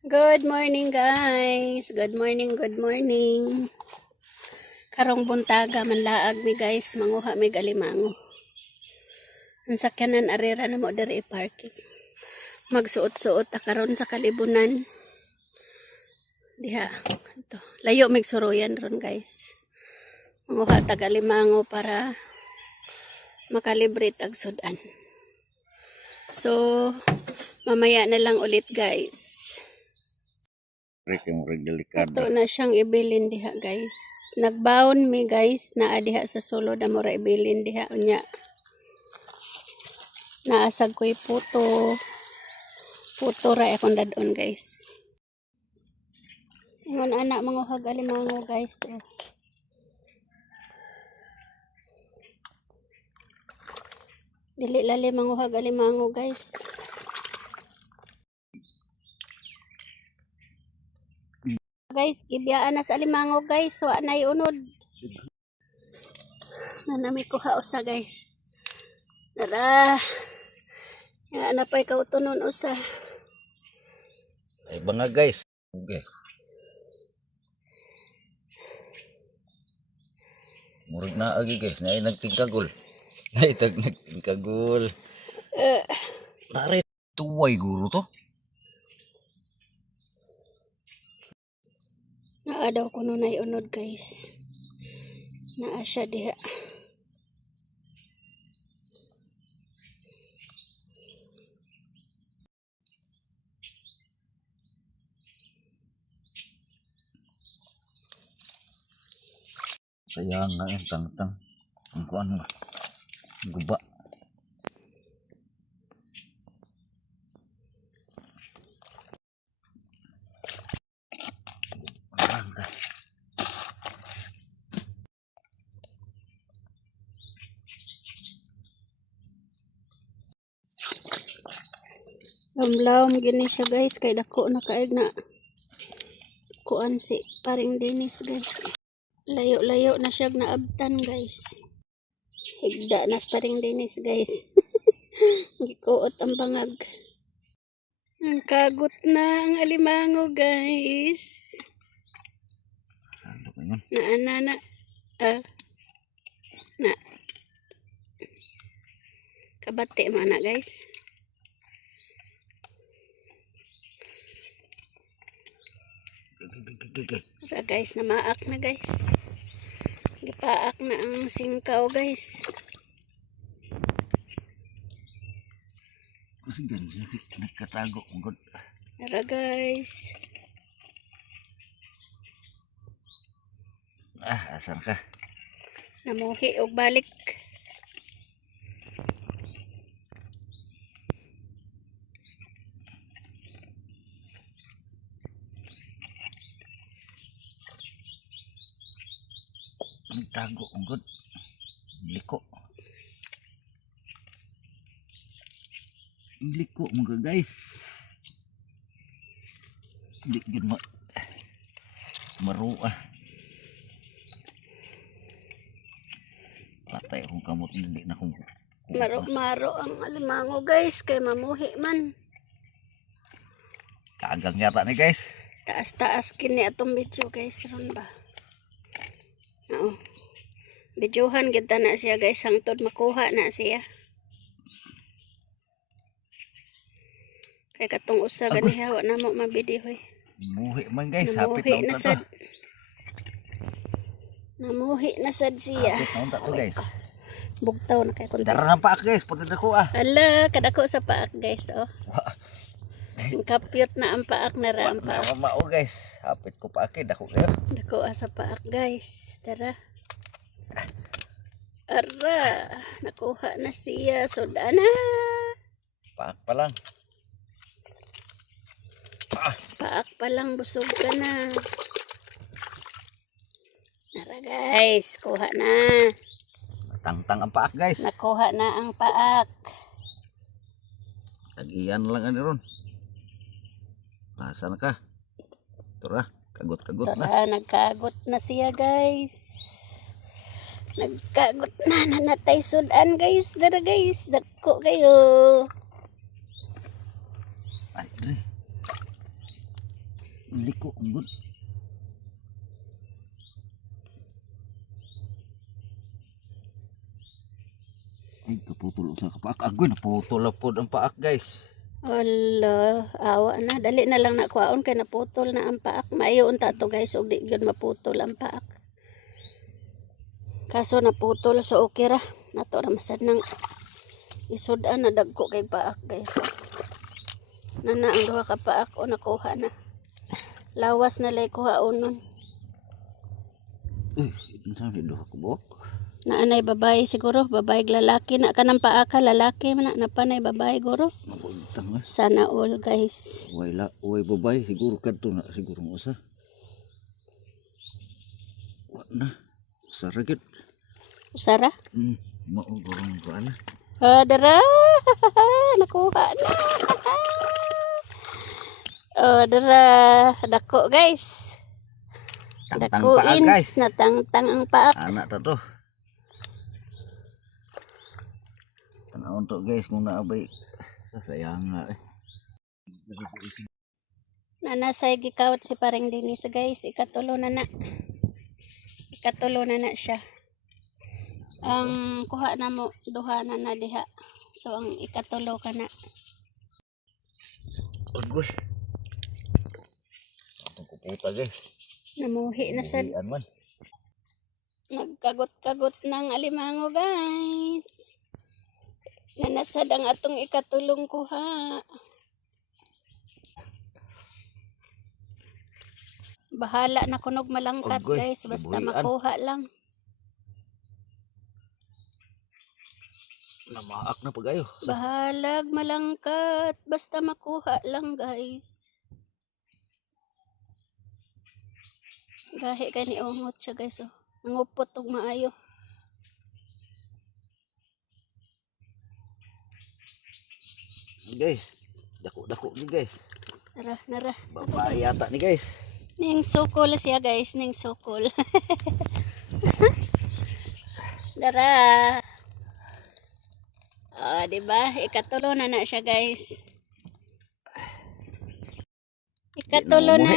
Good morning guys. Good morning, good morning. Karong buntaga manlaag mi guys, manguha mi alimango. Ang sakyanan arera na mo diri parking. Magsuot-suot ta karon sa kalibunan. Diha. Ito. Layo mig suruyan ron guys. Manguha tag alimango para makalibre tag sudan. So, mamaya na lang ulit guys. Ito na siyang ibilin diha guys. Nagbaon mi guys na diha sa sulod amora ibilin diha unya. Naasag ko'y puto. Puto ra akong dadon guys. Ingon anak manguhag alimango guys. Dili lali manguhag alimango guys. Guys, gibiyaan na sa alimango guys. Wa na unod. Nanami ko usa guys. Tara. Nga na pa'y kautunon usa. Ay banga guys. Okay. Murag na agi guys. Naay nagtingkagol. Naay nagtingkagol. Nare tuway guro to. Naa daw kuno na unod guys. Naa siya diha. Sayang na yung tang-tang. Ang kuan ba? Guba. Lamlaom gini siya guys. Kay dako na kaig na kuan si paring Dennis guys. Layo-layo na siya naabtan guys. Higda na sa paring Dennis guys. Gikuot ang bangag. Ang kagot na ang alimango guys. Ano ba yun? Na. Kabate mana guys. Ora guys, namaak na guys. Gipaak na ang singkaw guys. Kasi ganyan. Nagkatago. Ora guys. Asar ka. Namuhi og balik. Nagtago. Liko. Liko mga guys. Hindi yun maruah. Patay akong kamot. Hindi na akong Maro ang alimango guys. Kay mamuhi man. kagang yata ni guys. Taas-taas kini atong video guys. Ron ba? Oo. Videohan kita na siya guys. Hangtod makuha na siya. Kay katong usa ganiha wa na mo mabideo eh. Muhi man guys. Namuhi Hapit na na sad. unta to. Namuhi na sad siya. Hapit na unta to guys. Bugtaw na kay konti. Dara ng paak guys. Pati na ko Ala, kadako sa paak guys oh. Ang kapyot na ang paak na ra ang paak. Mao guys. Hapit ko paakin. Dako kayo. Dako sa paak guys. Tara. Ara, nakuha na siya. Sudana. Paak pa lang. Paak pa lang, busog ka na. Tara guys, kuha na. Tang-tang ang paak guys. Nakuha na ang paak. Tagian lang ani ron. Nasaan ka? Tura, kagot-kagot na. Tara, nagkagot na siya guys. Nagkagot na nanatay sudan guys. Tara guys, dako kayo. Ay, dre. Liko, ang good. Ay, kaputol sa kapaak. Agoy, naputol na po ang paak, guys. Ala, awa na. Dali na lang nakuhaon kay naputol na ang paak. Maayo unta to guys, ug di gyud maputol ang paak. Kaso naputol so okay ra. Nato ra masad nang isudan na dagko kay paak guys. Nana ang duha ka paak o nakuha na. Lawas na lay kuhaon nun. Uy, ito sabi doha ko buhok. Naanay babae siguro, babae lalaki na kanang paaka lalaki man na napanay babae guro. Mabuntang nga. Sana all guys. Uy babay, siguro kadto na, siguro mo sa. Wa na. Saragit. Usara? Maugurong ko na. Dara! Nakuha na! Dara! Dako guys! Tangtang Dako paak, guys. ins! Natangtang ang paak. Anak ta to. Tanawon to guys, kung naabay. Sasayang nga eh. Nanasay gikawat si pareng Dinis guys. Ikatulo na na. Ikatulo na na siya. Ang kuha na mo, duha na na diha. So, ang ikatulo ka na. Agoy. Itong kuputa guys. Namuhi na sad. Iyan man. Nagkagot-kagot ng alimango guys. Nanasad ang atong ikatulong kuha. Bahala na kunog malangkat Agoy, guys. Basta ibuhian. makuha lang. Namaak na pagayo. Bahalag malangkat. Basta makuha lang guys. Gahi kay ni ungot siya guys. Oh. Nangupot og maayo. Guys, dako-dako ni guys. Nara. Babae yata ni guys. Ning sukol siya guys. Ning sukol. Dara. Diba? Ikatulo na na siya guys. Ikatulo na.